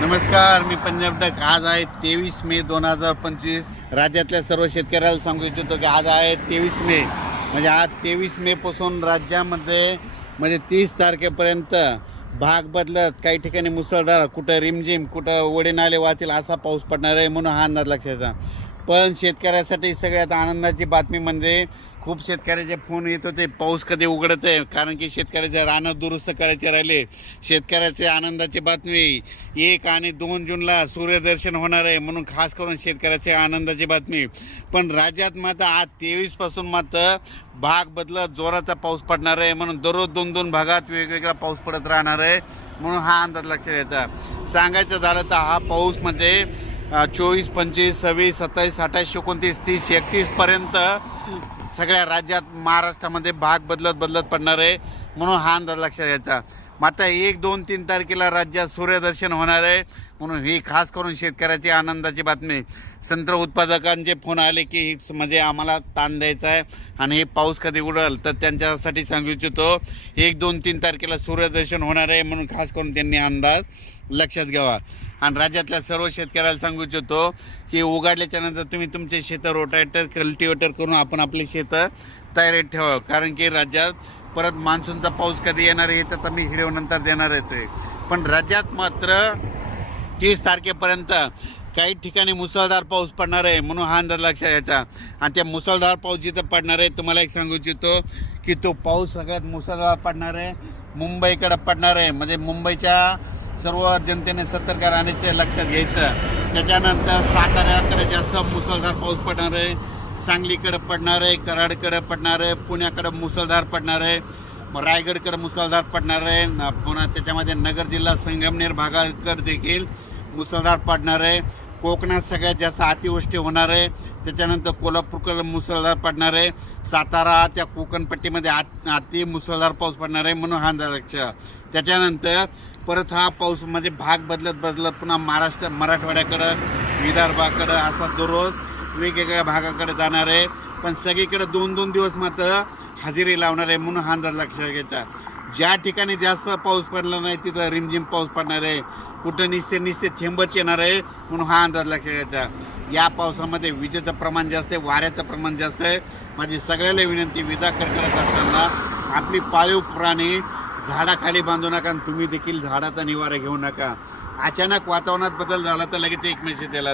नमस्कार, मी पंजाब डक. आज आहे 23 मे 2025. राज्यातल्या सर्व शेतकऱ्याला सांगू इच्छितो की आज आहे 23 मे. म्हणजे आज 23 मे पासून राज्यामध्ये म्हणजे 30 तारखेपर्यंत भाग बदलत काही ठिकाणी मुसळधार, कुठं रिमझिम, कुठं ओढे नाले वाहतील असा पाऊस पडणार आहे म्हणून हा अंदाज लक्षाचा. पण शेतकऱ्यासाठी सगळ्यात आनंदाची बातमी म्हणजे खूप शेतकऱ्याचे फोन येत होते पाऊस कधी उघडत आहे, कारण की शेतकऱ्याचे रानं दुरुस्त करायचे राहिले. शेतकऱ्याचे आनंदाची बातमी 1 आणि 2 जूनला सूर्यदर्शन होणार आहे म्हणून खास करून शेतकऱ्याची आनंदाची बातमी. पण राज्यात मात्र आज 23 पासून मात्र भाग बदलत जोराचा पाऊस पडणार आहे म्हणून दररोज 2-2 भागात वेगवेगळा पाऊस पडत राहणार आहे म्हणून हा अंदाज लक्षात यायचा. सांगायचं झालं तर हा पाऊस म्हणजे 24, 25, 26, 27, 28, 29, 30, 31पर्यंत सगळ्या राज्यात महाराष्ट्रामध्ये भाग बदलत पडणार आहे म्हणून हा अंदाज लक्षात यायचा. मात्र 1, 2, 3 तारखेला राज्यात सूर्यदर्शन होणार आहे म्हणून ही खास करून शेतकऱ्याची आनंदाची बातमी. संत्र उत्पादकांचे फोन आले की म्हणजे आम्हाला ताण द्यायचा आहे आणि हे पाऊस कधी उडेल, तर त्यांच्यासाठी सांगू इच्छितो 1, 2, 3 तारखेला सूर्यदर्शन होणार आहे म्हणून खास करून त्यांनी अंदाज लक्षात घ्यावा. आणि राज्यातल्या सर्व शेतकऱ्याला सांगू इच्छितो की उघडल्याच्या नंतर तुम्ही तुमचे शेतं रोटावेटर, कल्टिवेटर करून आपण आपली शेतं तयारीत ठेवा, कारण की राज्यात परत मान्सूनचा पाऊस कधी येणार आहे त्याचा मी व्हिडिओ नंतर देणार आहे. पण राज्यात मात्र 30 तारखेपर्यंत काही ठिकाणी मुसळधार पाऊस पडणार आहे म्हणून हा अंदाज लक्षात यायचा. आणि त्या मुसळधार पाऊस जिथं पडणार आहे तुम्हाला एक सांगू इच्छितो की तो पाऊस सगळ्यात मुसळधार पडणार आहे मुंबईकडे पडणार आहे. म्हणजे मुंबईच्या सर्व जनतेने सतर्क राहण्याचे लक्षात घ्यायचं. त्याच्यानंतर साताऱ्याकडे जास्त मुसळधार पाऊस पडणार आहे, सांगलीकडे पडणार आहे, कराडकडे पडणार आहे, पुण्याकडे मुसळधार पडणार आहे, रायगडकडे मुसळधार पडणार आहे, पुन्हा त्याच्यामध्ये नगर जिल्हा संगमनेर भागाकडे देखील मुसळधार पडणार आहे. कोकणात सगळ्यात जास्त अतिवृष्टी होणार आहे. त्याच्यानंतर कोल्हापूरकडे मुसळधार पडणार आहे. सातारा त्या कोकणपट्टीमध्ये अति मुसळधार पाऊस पडणार आहे म्हणून हा अंदाज लक्षात. त्याच्यानंतर परत हा पाऊस म्हणजे भाग बदलत पुन्हा मराठवाड्याकडं, विदर्भाकडं असा दररोज वेगवेगळ्या भागाकडे जाणार आहे. पण सगळीकडे 2-2 दिवस मात्र हजेरी लावणार आहे म्हणून हा अंदाज लक्षात घ्यायचा. ज्या ठिकाणी जास्त पाऊस पडला नाही तिथं रिमझिम पाऊस पडणार आहे, कुठं निस्ते थेंबच येणार आहे म्हणून हा अंदाज लक्षात घ्यायचा. या पावसामध्ये विजेचं प्रमाण जास्त आहे, वाऱ्याचं प्रमाण जास्त आहे. माझी सगळ्याला विनंती, विजा करत असताना आपली पाळीव प्राणी झाडाखाली बांधू नका आणि तुम्ही देखील झाडाचा निवारा घेऊ नका. अचानक वातावरणात बदल झाला तर लगेच एक मेसेज दिला